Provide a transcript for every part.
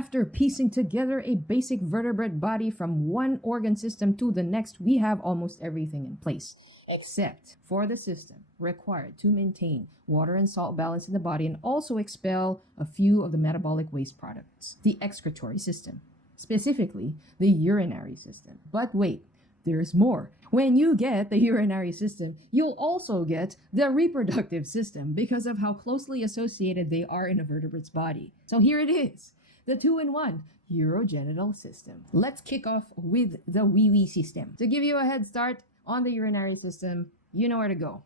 After piecing together a basic vertebrate body from one organ system to the next, we have almost everything in place, except for the system required to maintain water and salt balance in the body and also expel a few of the metabolic waste products, the excretory system, specifically the urinary system. But wait, there's more. When you get the urinary system, you'll also get the reproductive system because of how closely associated they are in a vertebrate's body. So here it is, the two-in-one urogenital system. Let's kick off with the wee-wee system. To give you a head start on the urinary system, you know where to go.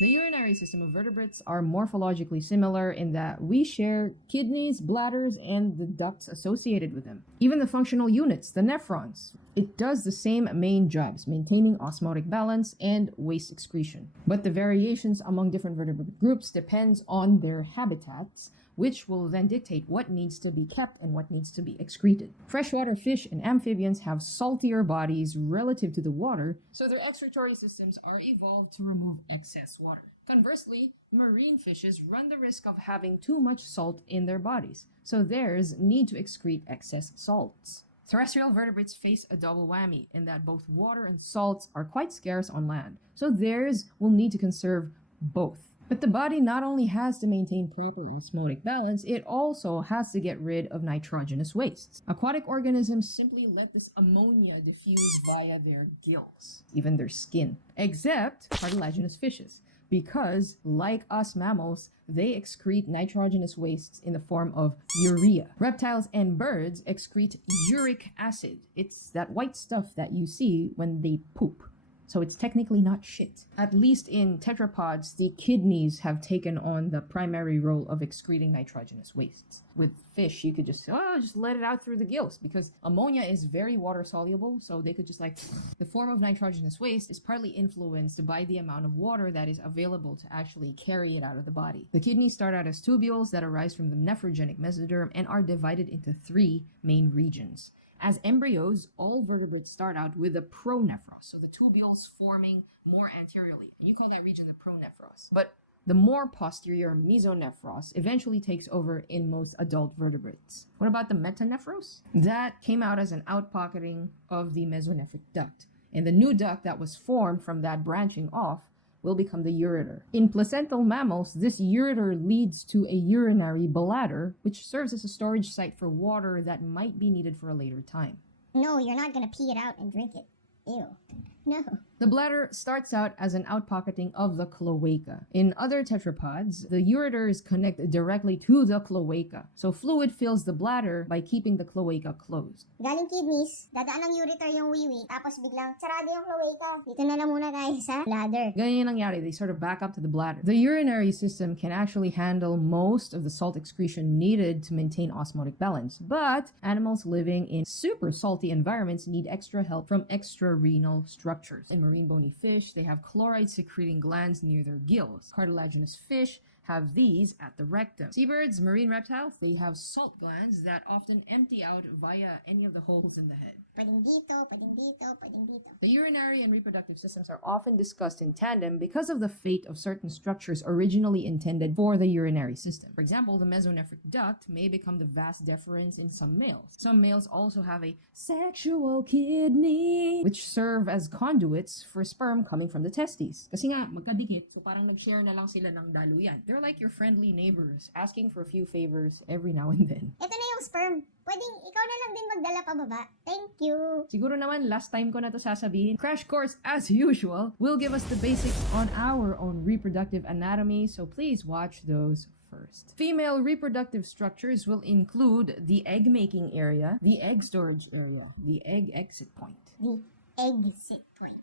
The urinary system of vertebrates are morphologically similar in that we share kidneys, bladders, and the ducts associated with them. Even the functional units, the nephrons, it does the same main jobs, maintaining osmotic balance and waste excretion. But the variations among different vertebrate groups depends on their habitats, which will then dictate what needs to be kept and what needs to be excreted. Freshwater fish and amphibians have saltier bodies relative to the water, so their excretory systems are evolved to remove excess water. Conversely, marine fishes run the risk of having too much salt in their bodies, so theirs need to excrete excess salts. Terrestrial vertebrates face a double whammy in that both water and salts are quite scarce on land, so theirs will need to conserve both. But the body not only has to maintain proper osmotic balance, it also has to get rid of nitrogenous wastes. Aquatic organisms simply let this ammonia diffuse via their gills, even their skin, except cartilaginous fishes, because, like us mammals, they excrete nitrogenous wastes in the form of urea. Reptiles and birds excrete uric acid. It's that white stuff that you see when they poop. So it's technically not shit. At least in tetrapods, the kidneys have taken on the primary role of excreting nitrogenous wastes. With fish, you could just let it out through the gills because ammonia is very water soluble, so they could just the form of nitrogenous waste is partly influenced by the amount of water that is available to actually carry it out of the body. The kidneys start out as tubules that arise from the nephrogenic mesoderm and are divided into three main regions. As embryos, all vertebrates start out with a pronephros, so the tubules forming more anteriorly. You call that region the pronephros. But the more posterior mesonephros eventually takes over in most adult vertebrates. What about the metanephros? That came out as an outpocketing of the mesonephric duct. And the new duct that was formed from that branching off will become the ureter. In placental mammals, this ureter leads to a urinary bladder, which serves as a storage site for water that might be needed for a later time. No, you're not gonna pee it out and drink it. Ew. No. The bladder starts out as an outpocketing of the cloaca. In other tetrapods, the ureters connect directly to the cloaca. So fluid fills the bladder by keeping the cloaca closed. Galing kidneys, dadaan ng ureter yung wiwi, tapos biglang sarado yung cloaca. Dito na lang muna tayo sa bladder. Ganyan yung nangyari, they sort of back up to the bladder. The urinary system can actually handle most of the salt excretion needed to maintain osmotic balance, but animals living in super salty environments need extra help from extrarenal structures. In marine bony fish, they have chloride-secreting glands near their gills. Cartilaginous fish have these at the rectum. Seabirds, marine reptiles, they have salt glands that often empty out via any of the holes in the head. Pwedeng dito, pwedeng dito, pwedeng dito. The urinary and reproductive systems are often discussed in tandem because of the fate of certain structures originally intended for the urinary system. For example, the mesonephric duct may become the vas deferens in some males. Some males also have a sexual kidney, which serve as conduits for sperm coming from the testes. Kasi nga, magkadikit, so parang nag-share na lang sila ng daluyan. They're like your friendly neighbors, asking for a few favors every now and then. Ito na yung sperm. Pwedeng ikaw na lang din magdala pababa. Thank you. Siguro naman last time ko na to sasabihin. Crash course as usual will give us the basics on our own reproductive anatomy, so please watch those first. Female reproductive structures will include the egg-making area, the egg storage area, the egg exit point. The exit point.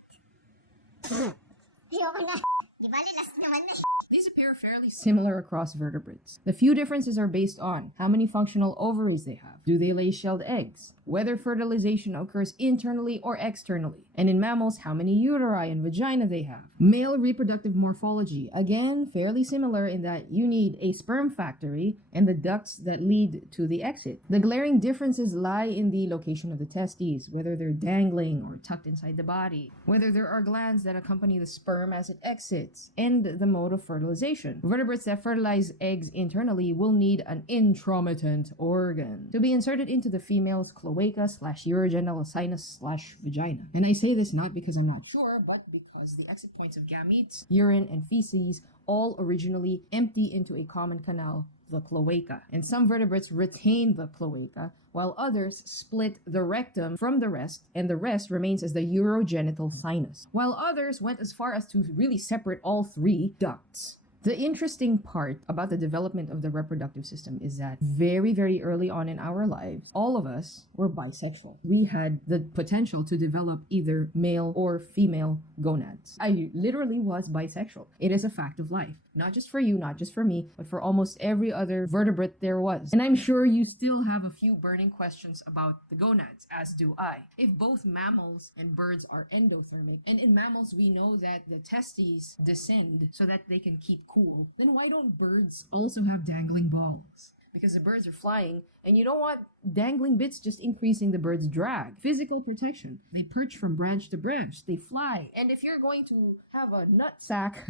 Ayoko na. Di bali, last naman na. These appear fairly similar across vertebrates. The few differences are based on how many functional ovaries they have. Do they lay shelled eggs? Whether fertilization occurs internally or externally. And in mammals, how many uteri and vagina they have. Male reproductive morphology, again, fairly similar in that you need a sperm factory and the ducts that lead to the exit. The glaring differences lie in the location of the testes, whether they're dangling or tucked inside the body, whether there are glands that accompany the sperm as it exits, vertebrates and the mode of fertilization. Vertebrates that fertilize eggs internally will need an intromittent organ to be inserted into the female's cloaca / urogenital sinus / vagina. And I say this not because I'm not sure, but because the exit points of gametes, urine, and feces all originally empty into a common canal, the cloaca. And some vertebrates retain the cloaca, while others split the rectum from the rest, and the rest remains as the urogenital sinus, while others went as far as to really separate all three ducts. The interesting part about the development of the reproductive system is that very, very early on in our lives, all of us were bisexual. We had the potential to develop either male or female gonads. I literally was bisexual. It is a fact of life. Not just for you, not just for me, but for almost every other vertebrate there was. And I'm sure you still have a few burning questions about the gonads, as do I. If both mammals and birds are endothermic, and in mammals we know that the testes descend so that they can keep cool, then why don't birds also have dangling balls? Because the birds are flying, and you don't want dangling bits just increasing the bird's drag. Physical protection. They perch from branch to branch. They fly. And if you're going to have a nut sack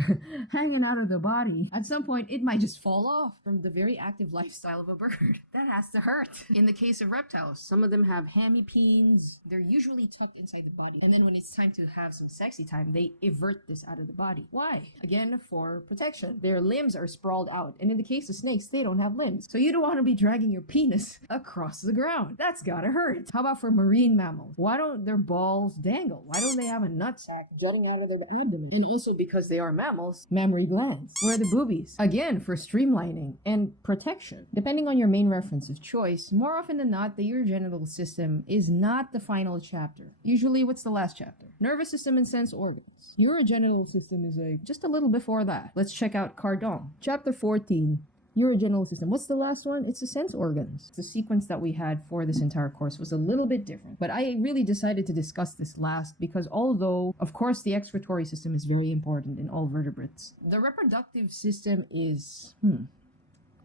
hanging out of the body, at some point it might just fall off from the very active lifestyle of a bird. That has to hurt. In the case of reptiles, some of them have hemipenes. They're usually tucked inside the body. And then when it's time to have some sexy time, they evert this out of the body. Why? Again, for protection. Their limbs are sprawled out. And in the case of snakes, they don't have limbs. So you don't want to be dragging your penis across the ground. That's gotta hurt. How about for marine mammals? Why don't their balls dangle? Why don't they have a nutsack jutting out of their abdomen? And also because they are mammals, mammary glands. Where are the boobies? Again, for streamlining and protection. Depending on your main reference of choice, more often than not, the urogenital system is not the final chapter. Usually, what's the last chapter? Nervous system and sense organs. Urogenital system is just a little before that. Let's check out Kardong. Chapter 14. Urogenital system. What's the last one? It's the sense organs. The sequence that we had for this entire course was a little bit different, but I really decided to discuss this last because although, of course, the excretory system is very important in all vertebrates, the reproductive system is,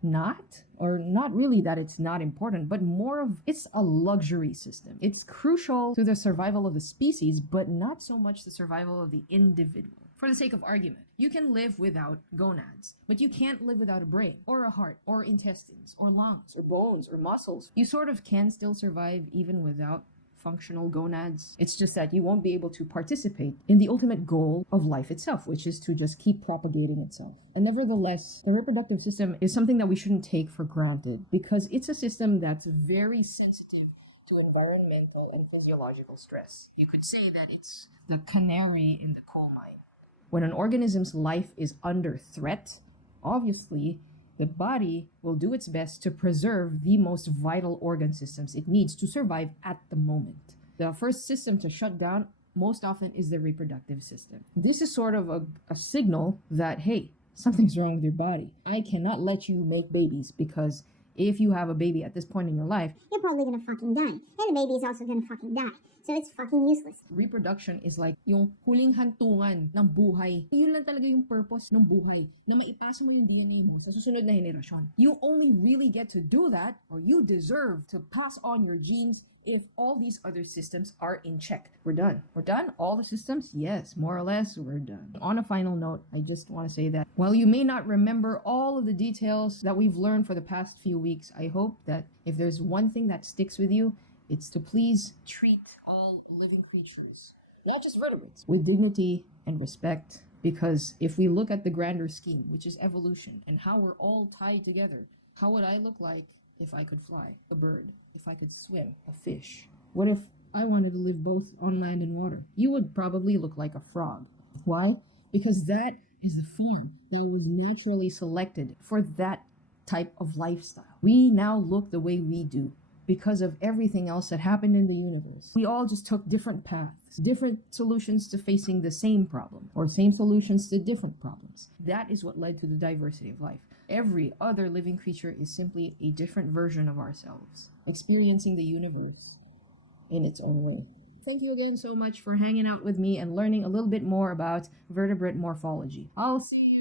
not really that it's not important, but more of it's a luxury system. It's crucial to the survival of the species, but not so much the survival of the individual. For the sake of argument, you can live without gonads, but you can't live without a brain, or a heart, or intestines, or lungs, or bones, or muscles. You sort of can still survive even without functional gonads. It's just that you won't be able to participate in the ultimate goal of life itself, which is to just keep propagating itself. And nevertheless, the reproductive system is something that we shouldn't take for granted because it's a system that's very sensitive to environmental and physiological stress. You could say that it's the canary in the coal mine. When an organism's life is under threat, obviously, the body will do its best to preserve the most vital organ systems it needs to survive at the moment. The first system to shut down most often is the reproductive system. This is sort of a signal that, hey, something's wrong with your body. I cannot let you make babies because if you have a baby at this point in your life, You're probably gonna fucking die. And the baby is also gonna fucking die. So it's fucking useless. reproduction is like yung huling hantungan ng buhay. Yun lang talaga yung purpose ng buhay, na maipasa mo yung DNA mo sa susunod na henerasyon. You only really get to do that, or you deserve to pass on your genes if all these other systems are in check. We're done. We're done? All the systems? Yes, more or less, we're done. On a final note, I just want to say that while you may not remember all of the details that we've learned for the past few weeks, I hope that if there's one thing that sticks with you, it's to please treat all living creatures, not just vertebrates, with dignity and respect. Because if we look at the grander scheme, which is evolution, and how we're all tied together, how would I look like if I could fly? A bird. If I could swim? A fish. What if I wanted to live both on land and water? You would probably look like a frog. Why? Because that is the form that was naturally selected for that type of lifestyle. We now look the way we do because of everything else that happened in the universe. We all just took different paths, different solutions to facing the same problem, or same solutions to different problems. That is what led to the diversity of life. Every other living creature is simply a different version of ourselves, experiencing the universe in its own way. Thank you again so much for hanging out with me and learning a little bit more about vertebrate morphology. I'll see you